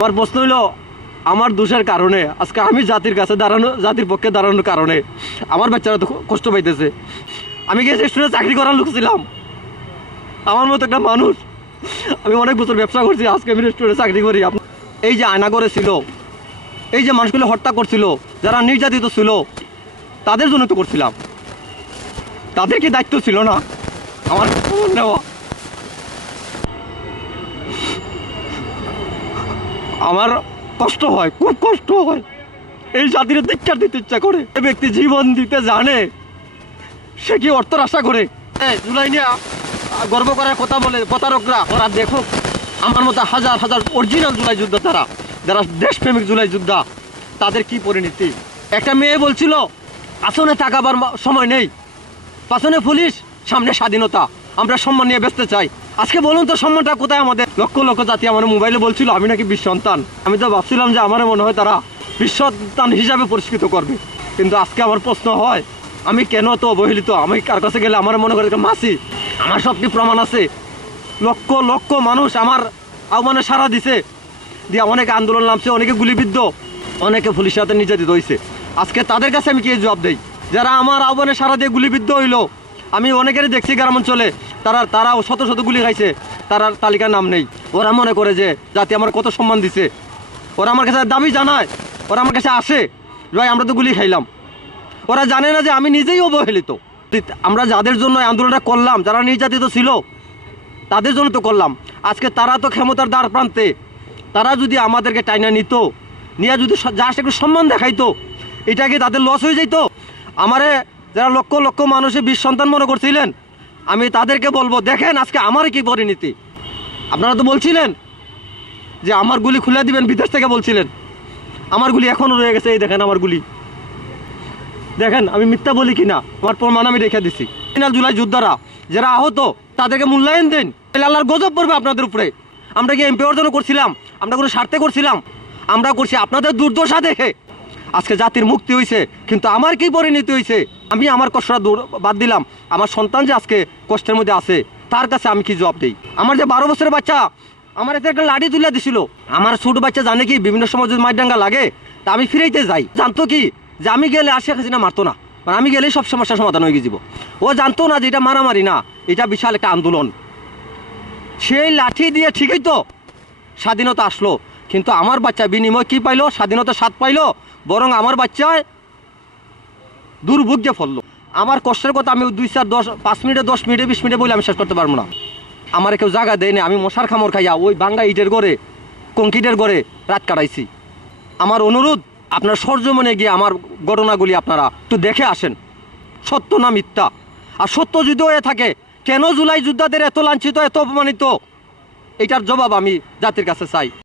আমার প্রশ্ন হলো, আমার দোষের কারণে আজকে আমি জাতির পক্ষে দাঁড়ানোর কারণে আমার বাচ্চারা তো কষ্ট পাইতেছে। আমি গিয়ে রেস্টুরেন্টে চাকরি করার লোক ছিলাম, আমার মতো একটা মানুষ। আমি অনেক বছর ব্যবসা করছি, আজকে আমি রেস্টুরেন্টে চাকরি করি। এই যে আয়না করে ছিল, এই যে মানুষগুলো হত্যা করছিল, যারা নির্যাতিত ছিল, তাদের জন্য তো করছিলাম। তাদের কি দায়িত্ব ছিল না আমার নেওয়া? আমার কষ্ট হয়, খুব কষ্ট হয়। এই জাতির ধিক্কার দিতে ইচ্ছা করে। যে ব্যক্তি জীবন দিতে জানে সে কি অর্থ আশা করে? জুলাই নিয়ে গর্ব করার কথা বলে প্রতারকরা। ওরা দেখো আমার মতো হাজার হাজার অরিজিনাল জুলাই যোদ্ধা, যারা দেশপ্রেমিক জুলাই যোদ্ধা, তাদের কি পরিণতি। একটা মেয়ে বলছিল আসনে তাকাবার সময় নেই, পাশনে পুলিশ, সামনে স্বাধীনতা, আমরা সম্মান নিয়ে বেঁচতে চাই। আজকে বলুন তো সম্মানটা কোথায় আমাদের? লক্ষ লক্ষ জাতি আমার মোবাইলে বলছিল আমি নাকি বিশ্ব সন্তান। আমি তো ভাবছিলাম যে আমার মনে হয় তারা বিশ্ব সন্তান হিসাবে পুরস্কৃত করবে। কিন্তু আজকে আমার প্রশ্ন হয়, আমি কেন তো অবহেলিত? আমি কার কাছে গেলে আমার মনে করে মাসি, আমার সবটি প্রমাণ আছে। লক্ষ লক্ষ মানুষ আমার আহ্বানে সাড়া দিছে, দিয়ে অনেকে আন্দোলন নামছে, অনেকে গুলিবিদ্ধ, অনেকে পুলিশের হাতে নির্যাতিত হয়েছে। আজকে তাদের কাছে আমি কি জবাব দেই? যারা আমার আহ্বানে সাড়া দিয়ে গুলিবিদ্ধ হইলো, আমি অনেকেরই দেখছি গ্রাম অঞ্চলে, তারাও শত শত গুলি খাইছে, তার তালিকার নাম নেই। ওরা মনে করে যে জাতি আমার কত সম্মান দিছে, ওরা আমার কাছে দাবি জানায়, ওরা আমার কাছে আসে, ভাই আমরা তো গুলি খাইলাম। ওরা জানে না যে আমি নিজেই অবহেলিত। আমরা যাদের জন্য আন্দোলনটা করলাম, যারা নির্যাতিত ছিল, তাদের জন্য তো করলাম। আজকে তারা তো ক্ষমতার দ্বার প্রান্তে, তারা যদি আমাদেরকে টাইনা নিত, নিয়ে যদি জাস্ট একটু সম্মান দেখাইতো, এটাকে তাদের লস হয়ে যেত। আমারে যারা লক্ষ লক্ষ মানুষের বীর সন্তান মনে করছিলেন, আমি তাদেরকে বলবো, দেখেন আজকে আমার কি পরিণতি। আপনারা তো বলছিলেন যে আমার গুলি খুলে দিবেন, বিদেশ থেকে বলছিলেন। আমার গুলি এখনও রয়ে গেছে, এই দেখেন আমার গুলি। দেখেন আমি মিথ্যা বলি কিনা, আমার প্রমাণ আমি রেখে দিছি। জুলাই যোদ্ধারা যারা আহত, তাদেরকে মূল্যায়ন দেন, আল্লাহর গজব পড়বে আপনাদের উপরে। আমরা কি এমপি অর্জন করছিলাম? আমরা কোনো স্বার্থে করছিলাম? আমরা করছি আপনাদের দুর্দশা দেখে। আজকে জাতির মুক্তি হয়েছে, কিন্তু আমার কি পরিণতি হয়েছে? আমি আমার কষ্টটা বাদ দিলাম, আমার সন্তান যে আজকে কষ্টের মধ্যে আছে, তার কাছে আমি কি জবাব দিই? আমার যে 12 বছরের বাচ্চা, আমার এতে একটা লাঠি তুলে দিছিল। আমার ছোট বাচ্চা জানে কি বিভিন্ন সময় যদি মাইডাঙ্গা লাগে, তা আমি ফিরাইতে যাই। জানতো কি যে আমি গেলে আর শেখ হাসিনা মারতো না, মানে আমি গেলেই সব সমস্যার সমাধান হয়ে গেছিল। ও জানতো না যে এটা মারামারি না, এটা বিশাল একটা আন্দোলন। সেই লাঠি দিয়ে ঠিকই তো স্বাধীনতা আসলো, কিন্তু আমার বাচ্চা বিনিময় কি পাইলো? স্বাধীনতা স্বাদ পাইলো, বরং আমার বাচ্চায় দুর্ভোগে ফললো। আমার কষ্টের কথা আমি 2, 4, 10, 5 মিনিটে, 10 মিনিটে, 20 মিনিটে বলে আমি শেষ করতে পারবো না। আমার কেউ জায়গা দেয় না, আমি মশার খামর খাইয়া ওই ভাঙ্গা ইটের ঘরে, কংক্রিটের ঘরে রাত কাটাইছি। আমার অনুরোধ, আপনার সরজমিনে গিয়ে আমার ঘটনাগুলি আপনারা একটু দেখে আসেন, সত্য না মিথ্যা। আর সত্য যদি হয়ে থাকে, কেন জুলাই যোদ্ধাদের এত লাঞ্ছিত, এত অপমানিত, এটার জবাব আমি জাতির কাছে চাই।